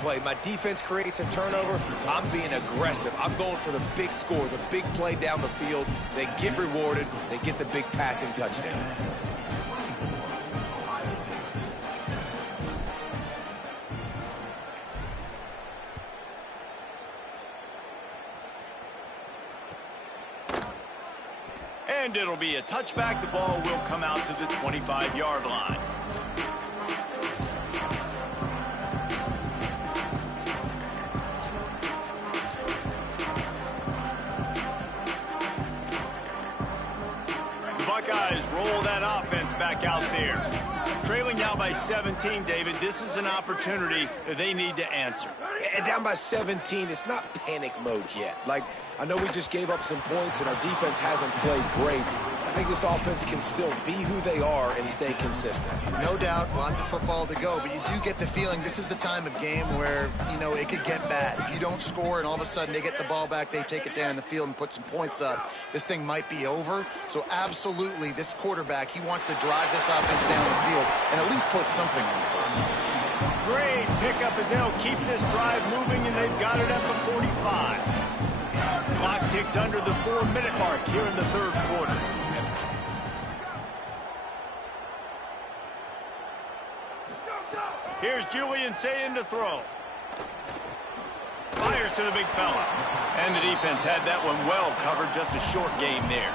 play. My defense creates a turnover. I'm being aggressive. I'm going for the big score, the big play down the field. They get rewarded. They get the big passing touchdown. And it'll be a touchback. The ball will come out to the 25-yard line. The Buckeyes roll that offense back out there. Trailing now by 17, David. This is an opportunity that they need to answer. And down by 17, it's not panic mode yet. Like, I know we just gave up some points and our defense hasn't played great. I think this offense can still be who they are and stay consistent. No doubt, lots of football to go, but you do get the feeling this is the time of game where, you know, it could get bad. If you don't score and all of a sudden they get the ball back, they take it down the field and put some points up, this thing might be over. So absolutely, this quarterback, he wants to drive this offense down the field and at least put something on it. Great pickup as they'll keep this drive moving, and they've got it at the 45. Clock ticks under the 4-minute mark here in the third quarter. Here's Ncaa to throw. Fires to the big fella. And the defense had that one well covered, just a short gain there.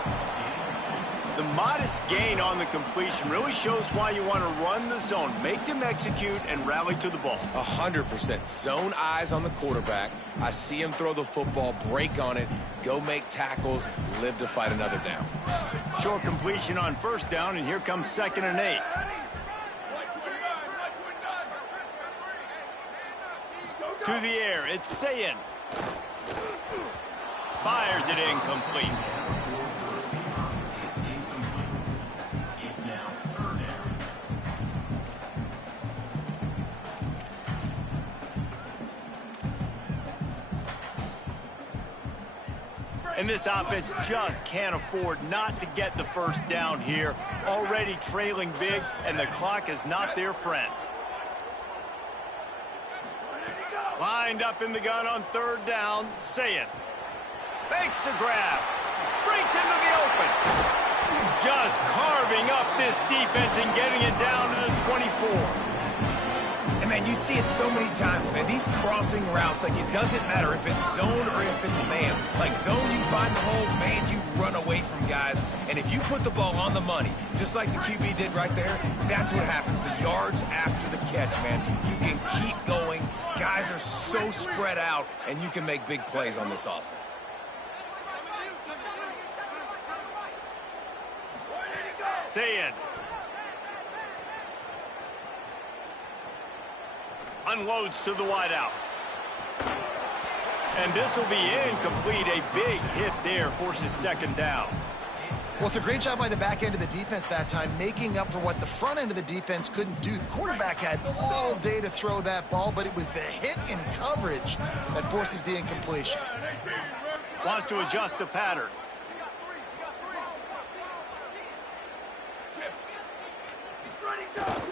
The modest gain on the completion really shows why you want to run the zone. Make them execute and rally to the ball. 100%. Zone eyes on the quarterback. I see him throw the football, break on it, go make tackles, live to fight another down. Short completion on first down, and here comes 2nd and 8. To the air, it's Ncaa. Fires it incomplete. And this offense just can't afford not to get the first down here. Already trailing big, and the clock is not their friend. Lined up in the gun on 3rd down. Ncaa fakes to grab. Breaks into the open. Just carving up this defense and getting it down to the 24. And, man, you see it so many times, man. These crossing routes, like, it doesn't matter if it's zone or if it's man. Like, zone, you find the hole. Man, you run away from guys. And if you put the ball on the money, just like the QB did right there, that's what happens. The yards after the catch, man. You can keep going. Guys are so spread out, and you can make big plays on this offense. Ncaa unloads to the wideout. And this will be incomplete. A big hit there forces 2nd down. Well, it's a great job by the back end of the defense that time, making up for what the front end of the defense couldn't do. The quarterback had all day to throw that ball, but it was the hit in coverage that forces the incompletion. Wants to adjust the pattern.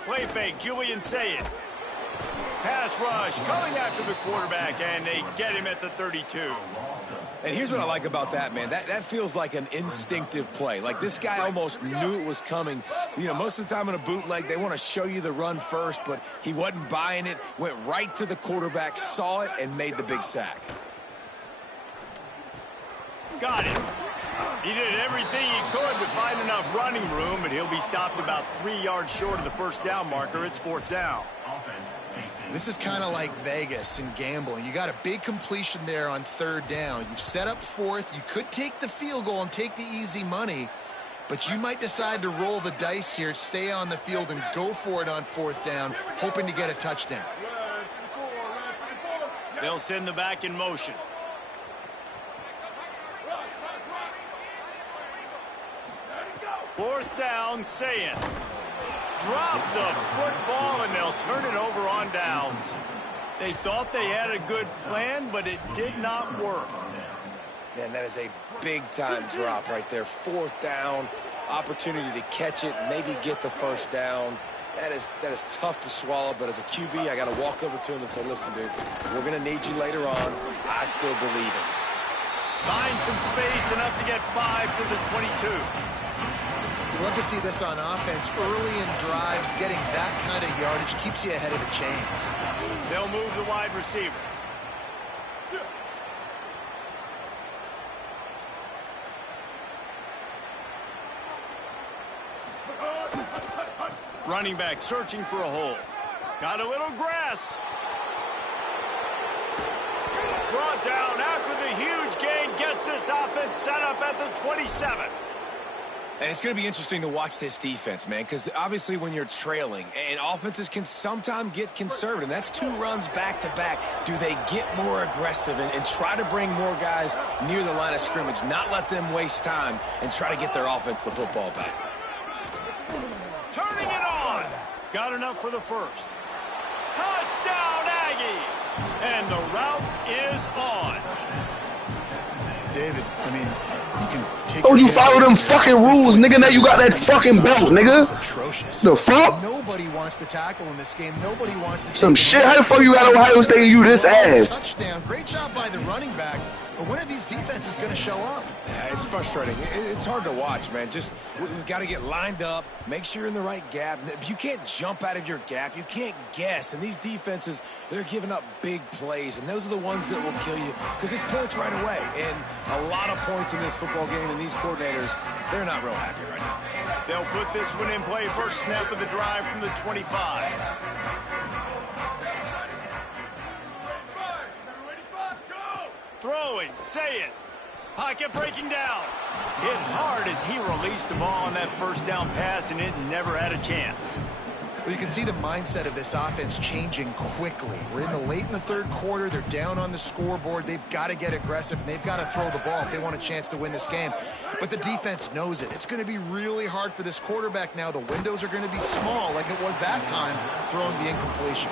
Play fake, Ncaa. Pass rush coming after the quarterback, and they get him at the 32. And here's what I like about that, man. That feels like an instinctive play. Like, this guy almost knew it was coming. You know, most of the time in a bootleg, they want to show you the run first, but he wasn't buying it, went right to the quarterback, saw it, and made the big sack. Got it. He did everything he could to find enough running room, but he'll be stopped about 3 yards short of the first down marker. It's 4th down. This is kind of like Vegas in gambling. You got a big completion there on 3rd down. You've set up 4th. You could take the field goal and take the easy money, but you might decide to roll the dice here, stay on the field, and go for it on 4th down, hoping to get a touchdown. They'll send the back in motion. Fourth down, Ncaa. Drop the football, and they'll turn it over on downs. They thought they had a good plan, but it did not work. Man, that is a big-time drop right there. 4th down, opportunity to catch it, maybe get the first down. That is tough to swallow, but as a QB, I got to walk over to him and say, listen, dude, we're going to need you later on. I still believe it. Find some space, enough to get 5 to the 22. You love to see this on offense. Early in drives, getting that kind of yardage keeps you ahead of the chains. They'll move the wide receiver. Running back searching for a hole. Got a little grass. Brought down after the huge gain. Gets this offense set up at the 27. And it's going to be interesting to watch this defense, man, because obviously when you're trailing, and offenses can sometimes get conservative. That's 2 runs back-to-back. Do they get more aggressive and try to bring more guys near the line of scrimmage, not let them waste time, and try to get their offense the football back? Turning it on. Got enough for the first. Touchdown, Aggies. And the route is on. David, I mean, you can take... Oh, you follow them fucking rules, nigga. Now you got that fucking belt, nigga. Atrocious. The fuck? Nobody wants to tackle in this game. Nobody wants to... Some shit. How the fuck you got Ohio State and you this ass? Touchdown. Great job by the running back. But when are these defenses going to show up? Yeah, it's frustrating. It's hard to watch, man. Just, we've got to get lined up, make sure you're in the right gap. You can't jump out of your gap. You can't guess. And these defenses, they're giving up big plays, and those are the ones that will kill you because it's points right away. And a lot of points in this football game, and these coordinators, they're not real happy right now. They'll put this one in play. First snap of the drive from the 25. Throwing, say it. Pocket breaking down. Hit hard as he released the ball on that first down pass, and it never had a chance. Well, you can see the mindset of this offense changing quickly. We're late in the third quarter. They're down on the scoreboard. They've got to get aggressive, and they've got to throw the ball if they want a chance to win this game. But the defense knows it. It's going to be really hard for this quarterback now. The windows are going to be small like it was that time throwing the incompletion.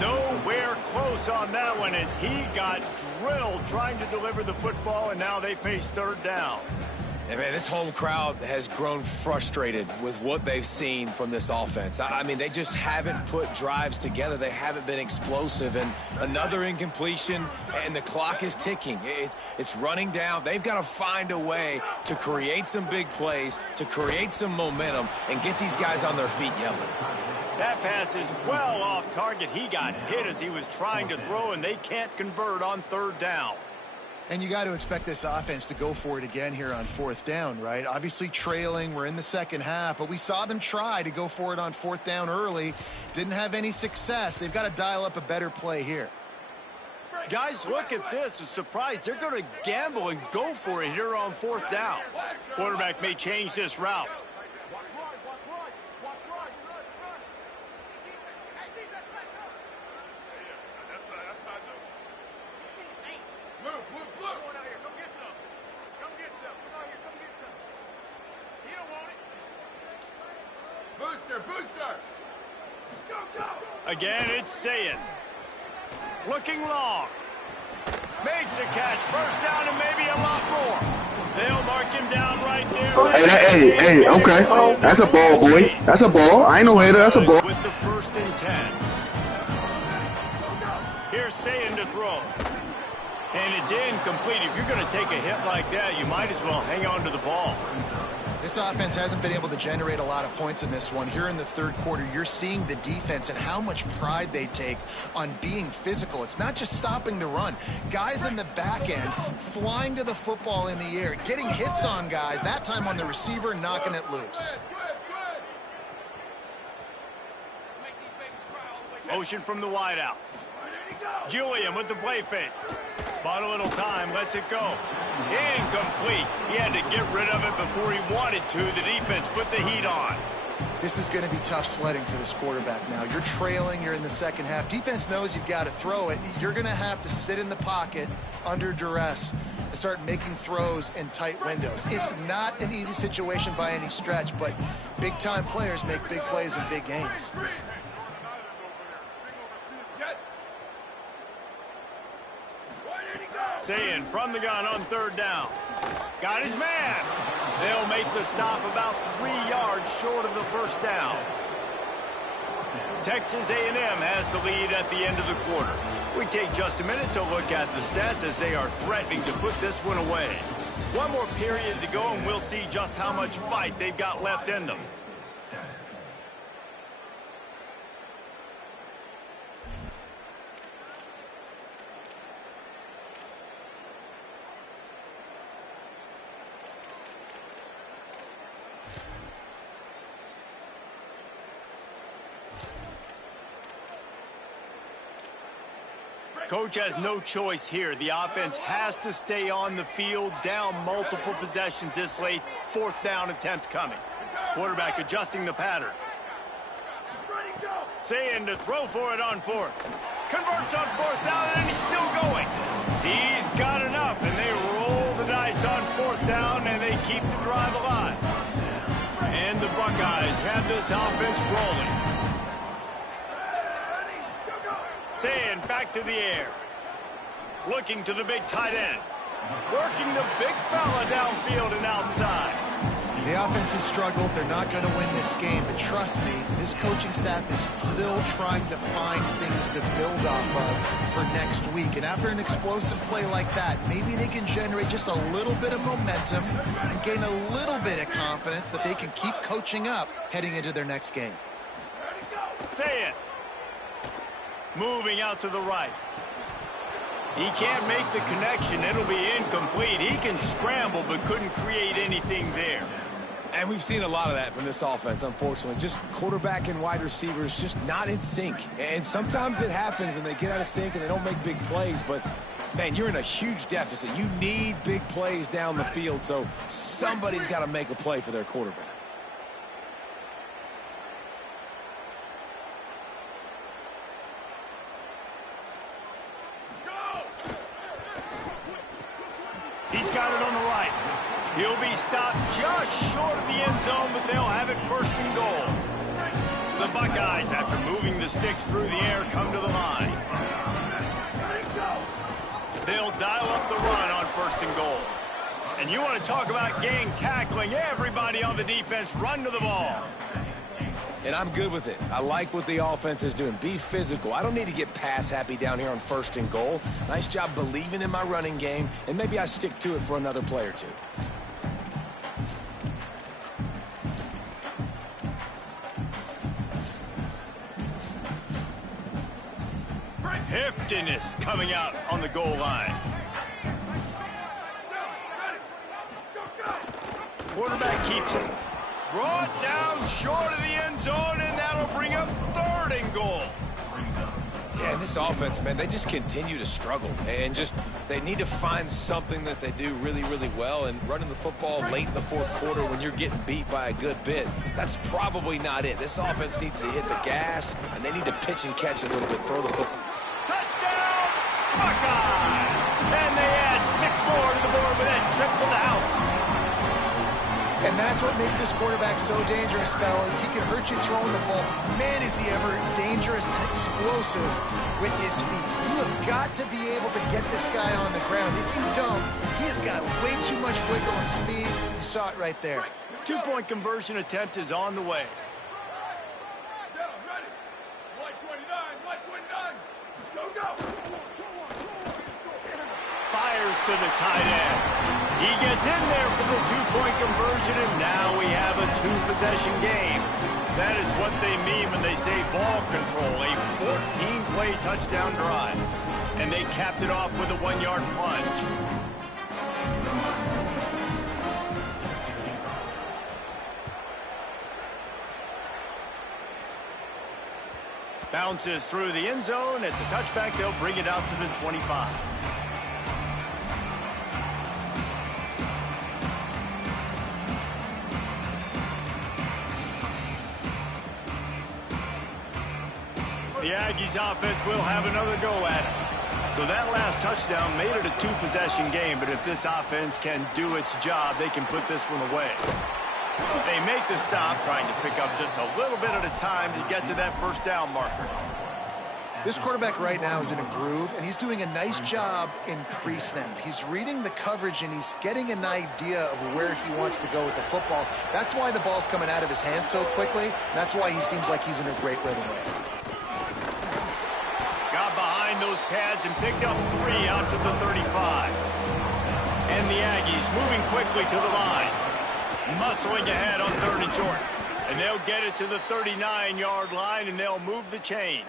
Nowhere close on that one as he got drilled trying to deliver the football, and now they face third down. And, man, this home crowd has grown frustrated with what they've seen from this offense. I mean, they just haven't put drives together. They haven't been explosive. And another incompletion, and the clock is ticking. It's running down. They've got to find a way to create some big plays, to create some momentum, and get these guys on their feet yelling. That pass is well off target. He got hit as he was trying to throw, and they can't convert on third down. And you got to expect this offense to go for it again here on fourth down, right? Obviously trailing, we're in the second half, but we saw them try to go for it on fourth down early. Didn't have any success. They've got to dial up a better play here. Guys, look at this. A surprise. They're going to gamble and go for it here on fourth down. Quarterback may change this route. Booster! Go! Again, it's Saying. Looking long. Makes a catch. First down and maybe a lot more. They'll mark him down right there. Hey, okay. That's a ball, boy. That's a ball. I ain't no hater. That's a ball. With the 1st and 10. Here's Saying to throw. And it's incomplete. If you're going to take a hit like that, you might as well hang on to the ball. This offense hasn't been able to generate a lot of points in this one. Here in the third quarter, you're seeing the defense and how much pride they take on being physical. It's not just stopping the run. Guys in the back end flying to the football in the air, getting hits on guys, that time on the receiver, knocking it loose. Motion from the wideout. Julian with the play fake. Bought a little time, lets it go. Incomplete. He had to get rid of it before he wanted to. The defense put the heat on. This is going to be tough sledding for this quarterback now. You're trailing, you're in the second half. Defense knows you've got to throw it. You're going to have to sit in the pocket under duress and start making throws in tight windows. It's not an easy situation by any stretch, but big-time players make big plays in big games. Saying from the gun on third down. Got his man. They'll make the stop about 3 yards short of the first down. Texas A&M has the lead at the end of the quarter. We take just a minute to look at the stats as they are threatening to put this one away. One more period to go, and we'll see just how much fight they've got left in them. Coach has no choice here. The offense has to stay on the field, down multiple possessions this late. Fourth down attempt coming. Quarterback adjusting the pattern. Saying to throw for it on fourth. Converts on fourth down, and he's still going. He's got enough, and they roll the dice on fourth down, and they keep the drive alive. And the Buckeyes have this offense rolling. Saying back to the air. Looking to the big tight end. Working the big fella downfield and outside. The offense has struggled. They're not going to win this game. But trust me, this coaching staff is still trying to find things to build off of for next week. And after an explosive play like that, maybe they can generate just a little bit of momentum and gain a little bit of confidence that they can keep coaching up heading into their next game. Say it. Moving out to the right. He can't make the connection. It'll be incomplete. He can scramble but couldn't create anything there. And we've seen a lot of that from this offense, unfortunately. Just quarterback and wide receivers just not in sync. And sometimes it happens and they get out of sync and they don't make big plays. But, man, you're in a huge deficit. You need big plays down the field, so somebody's got to make a play for their quarterback. He's got it on the right. He'll be stopped just short of the end zone, but they'll have it first and goal. The Buckeyes, after moving the sticks through the air, come to the line. They'll dial up the run on first and goal. And you want to talk about gang tackling. Everybody on the defense run to the ball. And I'm good with it. I like what the offense is doing. Be physical. I don't need to get pass happy down here on first and goal. Nice job believing in my running game, and maybe I stick to it for another play or two. Heftiness coming out on the goal line. Quarterback keeps it. Brought down short of the end zone, and that'll bring up third and goal. Yeah, and this offense, man, they just continue to struggle. And just, they need to find something that they do really, really well. And running the football late in the fourth quarter when you're getting beat by a good bit, that's probably not it. This offense needs to hit the gas, and they need to pitch and catch a little bit, throw the football. Touchdown, Buckeye! And they add 6 more to the board with that trip to the house. And that's what makes this quarterback so dangerous, fellas. He can hurt you throwing the ball. Man, is he ever dangerous and explosive with his feet. You have got to be able to get this guy on the ground. If you don't, he has got way too much wiggle and speed. You saw it right there. 2-point conversion attempt is on the way. Down, ready. 129, 129. Go, go. Fires to the tight end. He gets in there for the 2-point conversion, and now we have a 2-possession game. That is what they mean when they say ball control, a 14-play touchdown drive. And they capped it off with a 1-yard plunge. Bounces through the end zone. It's a touchback. They'll bring it out to the 25. The Aggies offense will have another go at it. So that last touchdown made it a 2-possession game, but if this offense can do its job, they can put this one away. They make the stop, trying to pick up just a little bit at a time to get to that first down marker. This quarterback right now is in a groove, and he's doing a nice job in pre-snap. He's reading the coverage, and he's getting an idea of where he wants to go with the football. That's why the ball's coming out of his hands so quickly, and that's why he seems like he's in a great rhythm right now. Got behind those pads and picked up 3 out to the 35. And the Aggies moving quickly to the line. Muscling ahead on 3rd and short. And they'll get it to the 39-yard line, and they'll move the chains.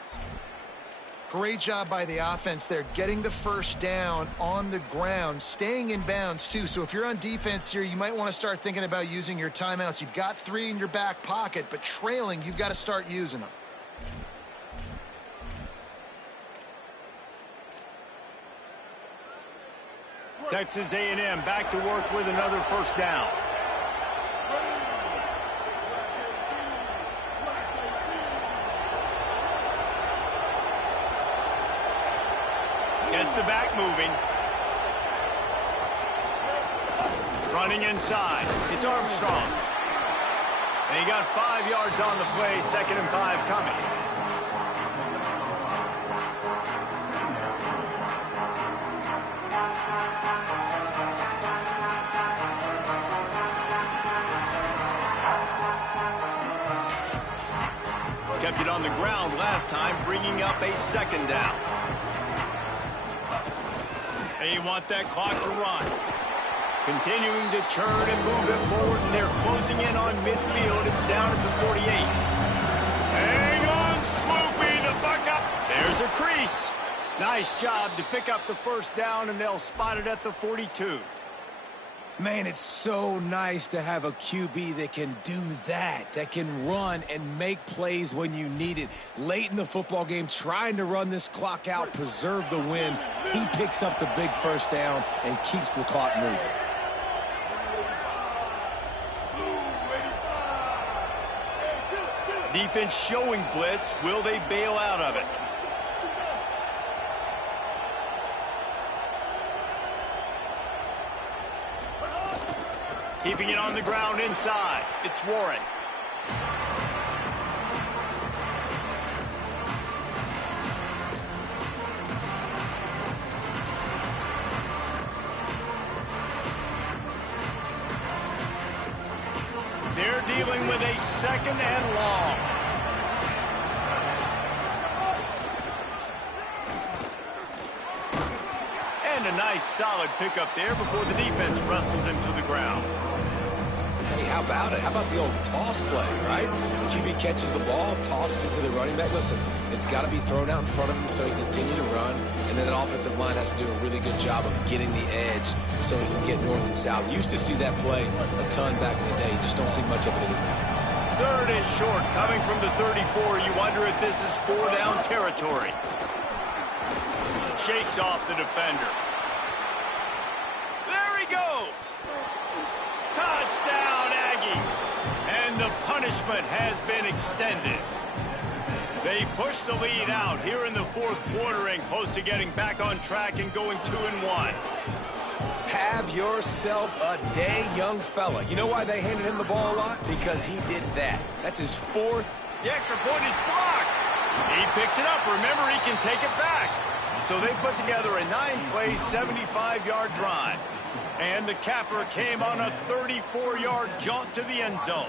Great job by the offense there, getting the first down on the ground, staying in bounds too. So if you're on defense here, you might want to start thinking about using your timeouts. You've got 3 in your back pocket, but trailing, you've got to start using them. Texas A&M back to work with another first down. Gets the back moving. Running inside. It's Armstrong. And he got 5 yards on the play. 2nd and 5 coming. Kept it on the ground last time, bringing up a 2nd down. They want that clock to run. Continuing to churn and move it forward, and they're closing in on midfield. It's down at the 48. Hang on, Swoopy, the buck-up. There's a crease. Nice job to pick up the first down, and they'll spot it at the 42. Man, it's so nice to have a QB that can do that can run and make plays when you need it. Late in the football game, trying to run this clock out, preserve the win. He picks up the big first down and keeps the clock moving. Defense showing blitz. Will they bail out of it? Keeping it on the ground inside. It's Warren. They're dealing with a 2nd and long. And a nice solid pickup there before the defense wrestles him to the ground. Hey, how about it? How about the old toss play, right? QB catches the ball, tosses it to the running back. Listen, it's got to be thrown out in front of him so he can continue to run, and then that offensive line has to do a really good job of getting the edge so he can get north and south. Used to see that play a ton back in the day. Just don't see much of it anymore. 3rd and short, coming from the 34. You wonder if this is 4-down territory. Shakes off the defender. There he goes. Touchdown, Aggies. And the punishment has been extended. They push the lead out here in the 4th quarter and close to getting back on track and going 2-1. Have yourself a day, young fella. You know why they handed him the ball a lot? Because he did that. That's his 4th. The extra point is blocked. He picks it up. Remember, he can take it back. So they put together a 9-play, 75-yard drive. And the capper came on a 34-yard jaunt to the end zone.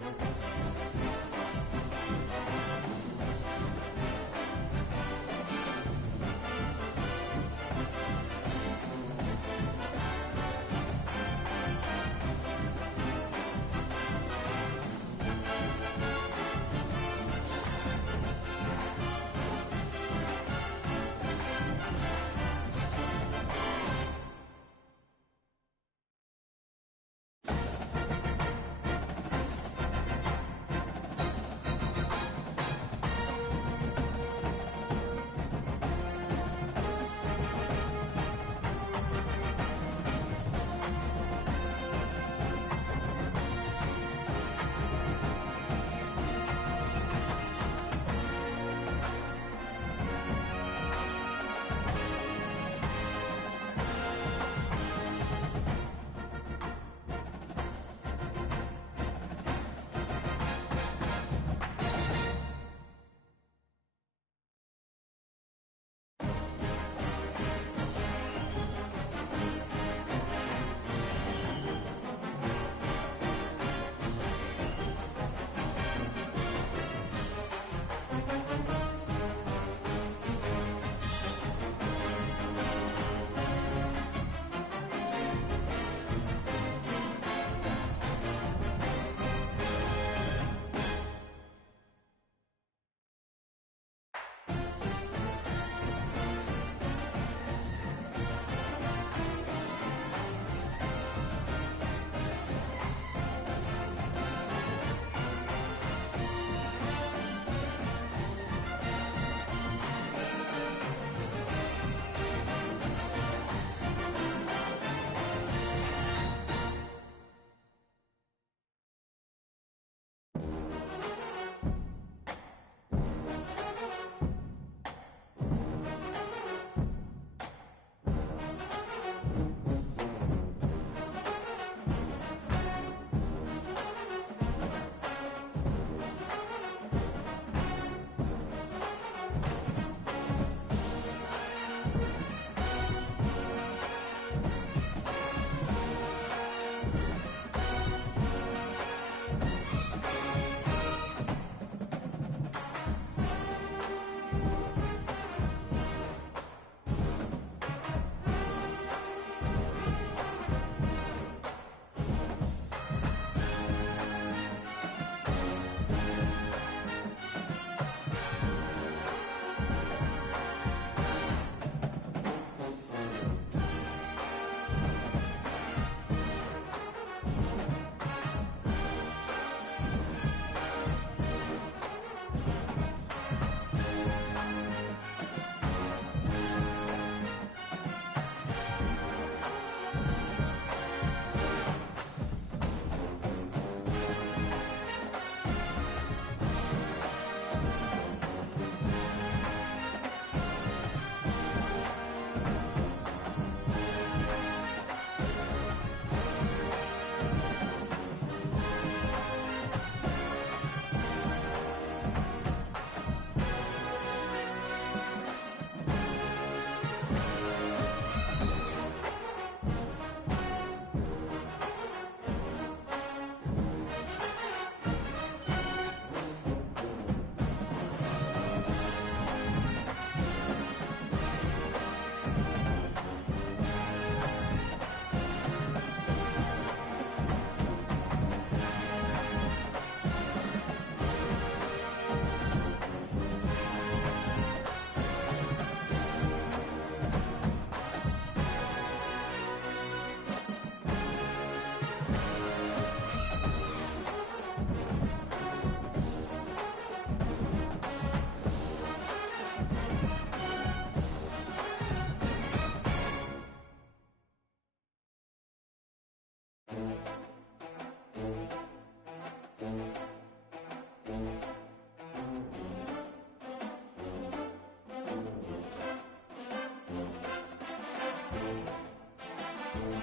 Thank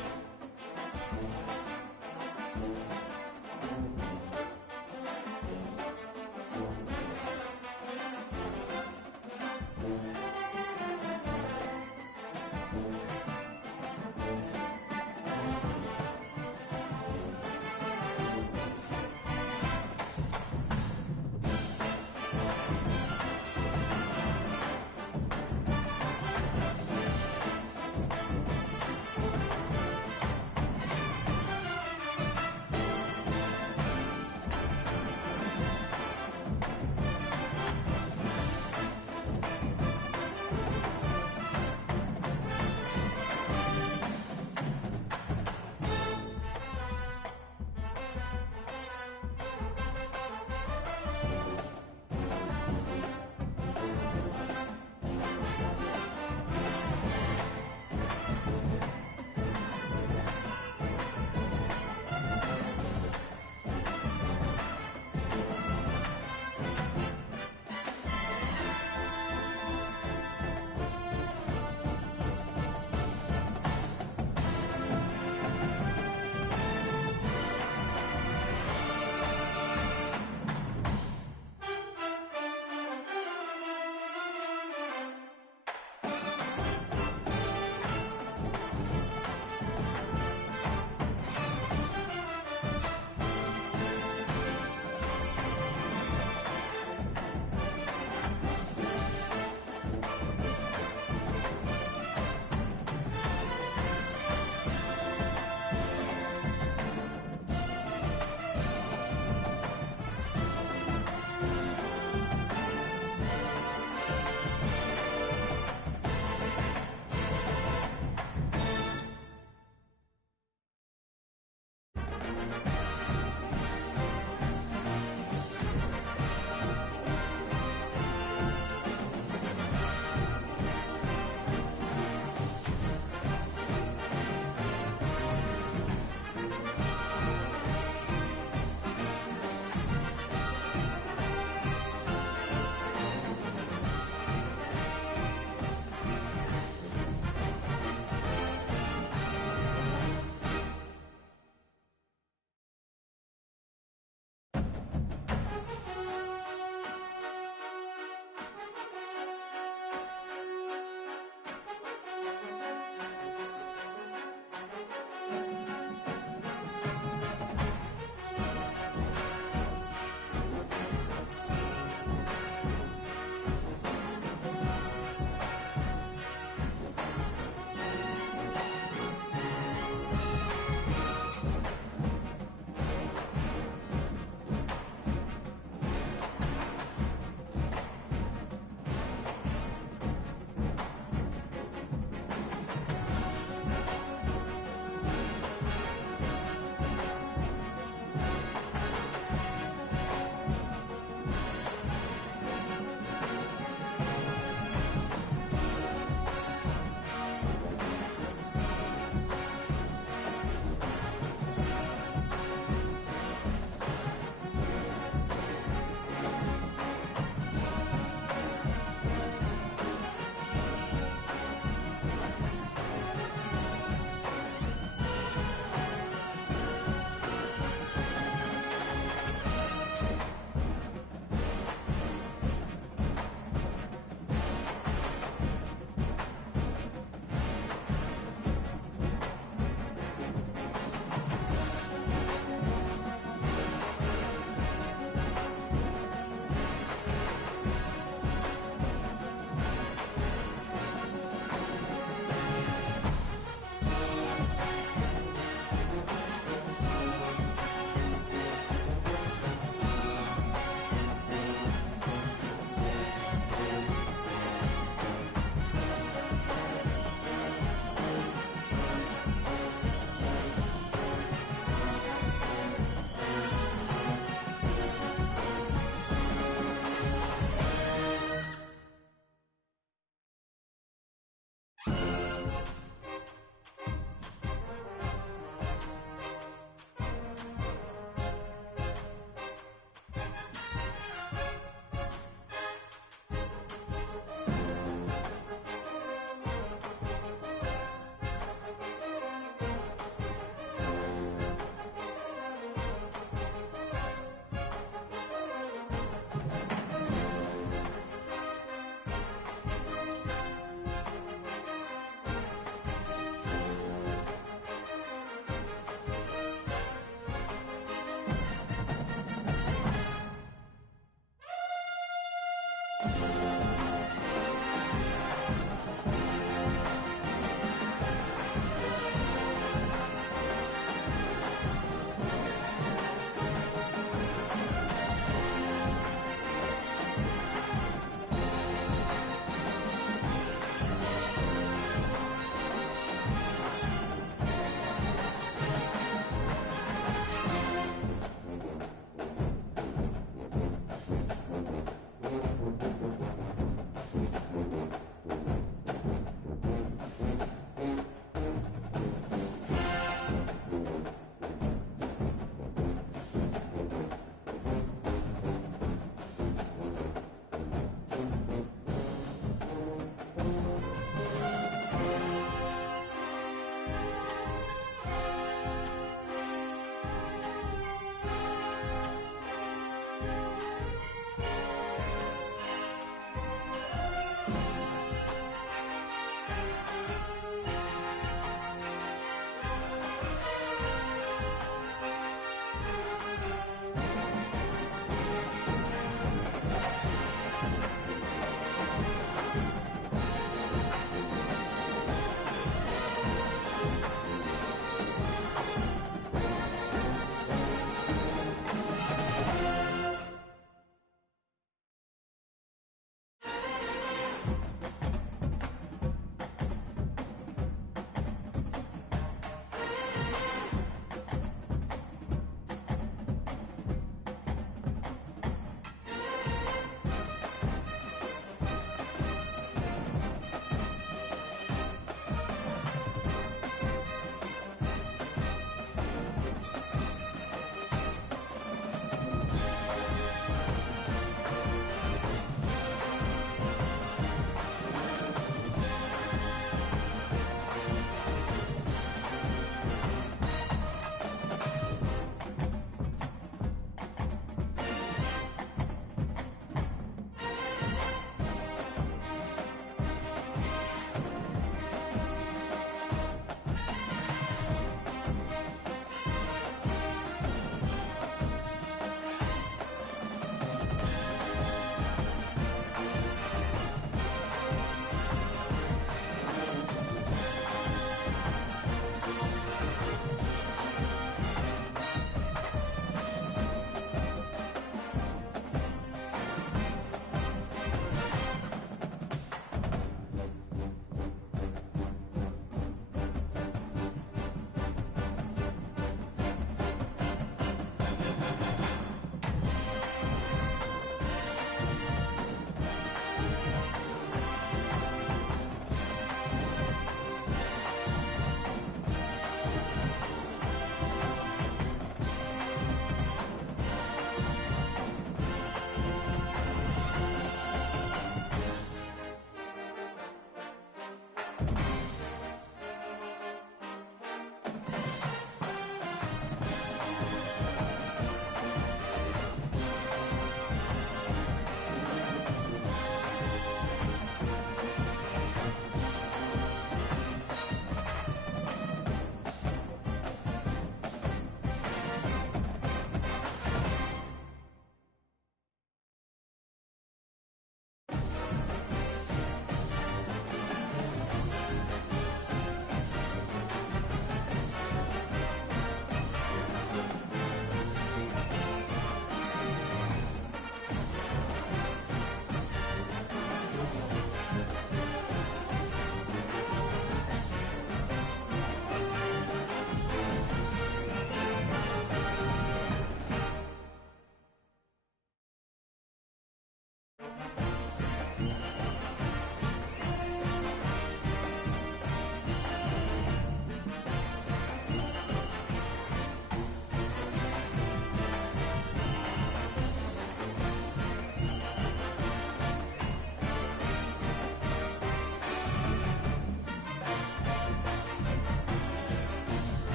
you.